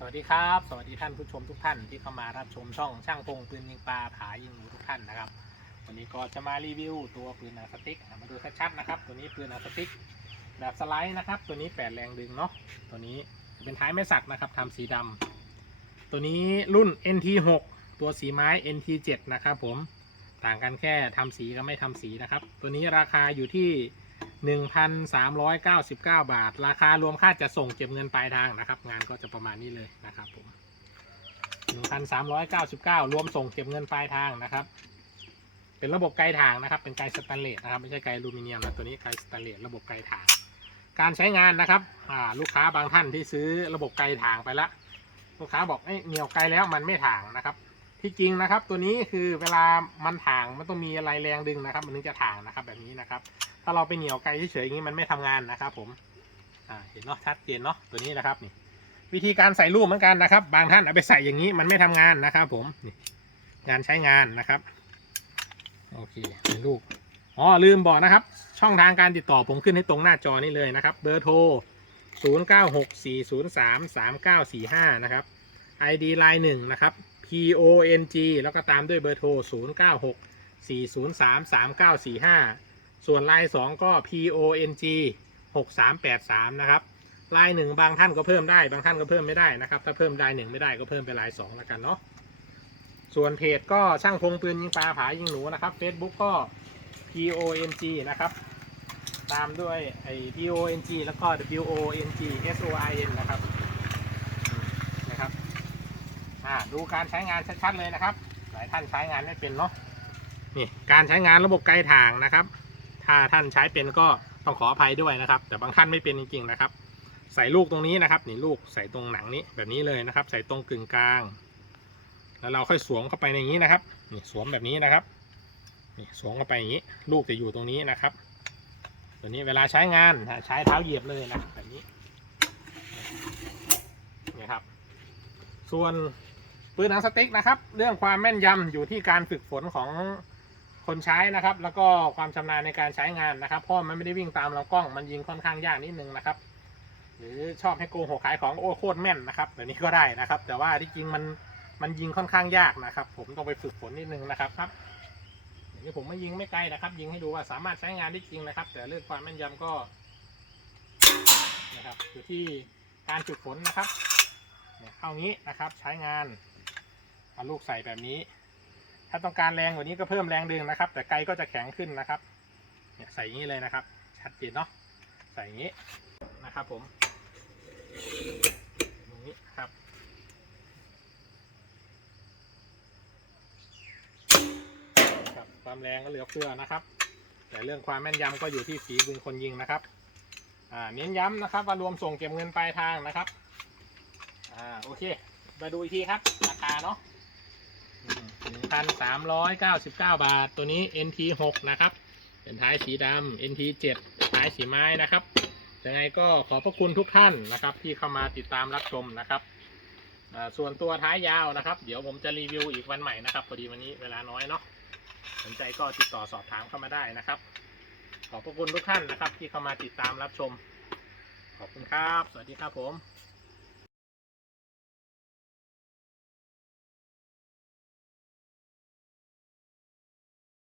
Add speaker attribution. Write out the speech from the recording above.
Speaker 1: สวัสดีครับ สวัสดีท่านผู้ชมทุกท่านที่เข้ามารับชมช่องช่างพงปืนยิงปลาผายิงหนูทุกท่านนะครับ วันนี้ก็จะมารีวิวตัวปืนหนังสติ๊กมาดูชัดๆนะครับ ตัวนี้ปืนหนังสติ๊กแบบสไลด์นะครับ ตัวนี้แปดแรงดึงเนาะตัวนี้เป็นท้ายไม้สักนะครับทำสีดำตัวนี้รุ่น NT6 ตัวสีไม้ NT7 นะครับผมต่างกันแค่ทำสีกับไม่ทำสีนะครับ ตัวนี้ราคาอยู่ที่ 1,399 บาท ราคารวมค่าจะส่งเก็บเงินปลายทางนะครับ งานก็จะประมาณนี้เลยนะครับผม1,399 รวมส่งเก็บเงินปลายทางนะครับ เป็นระบบไกลทางนะครับ เป็นไกลสแตนเลสนะครับ ไม่ใช่ไกลอลูมิเนียมนะตัวนี้ไกลสแตนเลสระบบไกลทาง การใช้งานนะครับลูกค้าบางท่านที่ซื้อระบบไกลทางไปละลูกค้าบอกเอ้ยเหนียวไกลแล้วมันไม่ถางนะครับ ที่จริงนะครับ ตัวนี้คือเวลามันถางมันต้องมีอะไรแรงดึงนะครับ มันถึงจะถางนะครับ แบบนี้นะครับ ถ้าเราไปเหนี่ยวไกลเฉยๆอย่างนี้มันไม่ทำงานนะครับ ผมอ่าเห็นเนาะชัดเจนเนาะตัวนี้นะครับนี่วิธีการใส่รูปเหมือนกันนะครับ บางท่านเอาไปใส่อย่างนี้มันไม่ทำงานนะครับ ผมนี่งานใช้งานนะครับโอเคเป็นรูปอ๋อลืมบอกนะครับ ช่องทางการติดต่อผมขึ้นให้ตรงหน้าจอนี่เลยนะครับ เบอร์โทร 0964033945 นะครับ ID ไลน์หนึ่งนะครับ PONG แล้วก็ตามด้วยเบอร์โทร 0964033945 ส่วนไลน์2ก็ PONG 6383 นะครับไลน์หนึ่งบางท่านก็เพิ่มได้ บางท่านก็เพิ่มไม่ได้นะครับ ถ้าเพิ่มไลน์หนึ่งไม่ได้ก็เพิ่มไปไลน์สองแล้วกันเนาะ ส่วนเพจก็ช่างพงปืนยิงปลาผายิงหนูนะครับ Facebook ก็ PONG นะครับ ตามด้วยไอ้ PONG แล้วก็ WONG SOIN นะครับ อ่า ดูการใช้งานชัดๆเลยนะครับ หลายท่านใช้งานไม่เป็นเนาะนี่การใช้งานระบบไกลทางนะครับ ถ้าท่านใช้เป็นก็ต้องขออภัยด้วยนะครับ แต่บางท่านไม่เป็นจริงๆนะครับ ใส่ลูกตรงนี้นะครับนี่ลูกใส่ตรงหนังนี้แบบนี้เลยนะครับ ใส่ตรงกึ่งกลาง แล้วเราค่อยสวมเข้าไปในนี้นะครับนี่สวมแบบนี้นะครับนี่สวมเข้าไปอย่างนี้ ลูกจะอยู่ตรงนี้นะครับ ตัวนี้เวลาใช้งานใช้เท้าเหยียบเลยนะแบบนี้นี่ครับ ส่วน ปืนหนังสติ๊กนะครับ เรื่องความแม่นยำอยู่ที่การฝึกฝนของคนใช้นะครับ แล้วก็ความชำนาญในการใช้งานนะครับเพราะมันไม่ได้วิ่งตามลำกล้องมันยิงค่อนข้างยากนิดนึงนะครับ หรือชอบให้โกหกขายของโอ้โคตรแม่นนะครับแบบนี้ก็ได้นะครับ แต่ว่าที่จริงมันมันยิงค่อนข้างยากนะครับ ผมต้องไปฝึกฝนนิดนึงนะครับครับอย่างนี้ผมไม่ยิงไม่ไกลนะครับ ยิงให้ดูว่าสามารถใช้งานได้จริงนะครับ แต่เรื่องความแม่นยำก็นะครับอยู่ที่การฝึกฝนนะครับเนี่ยเข้างี้นะครับใช้งาน เอาลูกใส่แบบนี้ ถ้าต้องการแรงกว่านี้ก็เพิ่มแรงดึงนะครับ แต่ไกลก็จะแข็งขึ้นนะครับเนี่ยใส่อย่างนี้เลยนะครับ ชัดเจนเนาะใส่อย่างนี้นะครับผมตรงนี้ครับครับความแรงก็เหลือเฟือนะครับ แต่เรื่องความแม่นยำก็อยู่ที่ฝีมือคนยิงนะครับอ่าเน้นย้ำนะครับว่ารวมส่งเก็บเงินปลายทางนะครับอ่าโอเค มาดูอีกทีครับราคาเนาะ พันสามร้อยเก้าสิบเก้าบาท ตัวนี้ NT หกนะครับ เป็นท้ายสีดำ NT เจ็ดท้ายสีไม้นะครับ ยังไงก็ขอบพระคุณทุกท่านนะครับ ที่เข้ามาติดตามรับชมนะครับ ส่วนตัวท้ายยาวนะครับ เดี๋ยวผมจะรีวิวอีกวันใหม่นะครับ พอดีวันนี้เวลาน้อยเนาะ สนใจก็ติดต่อสอบถามเข้ามาได้นะครับ ขอบพระคุณทุกท่านนะครับ ที่เข้ามาติดตามรับชม ขอบคุณครับ สวัสดีครับผม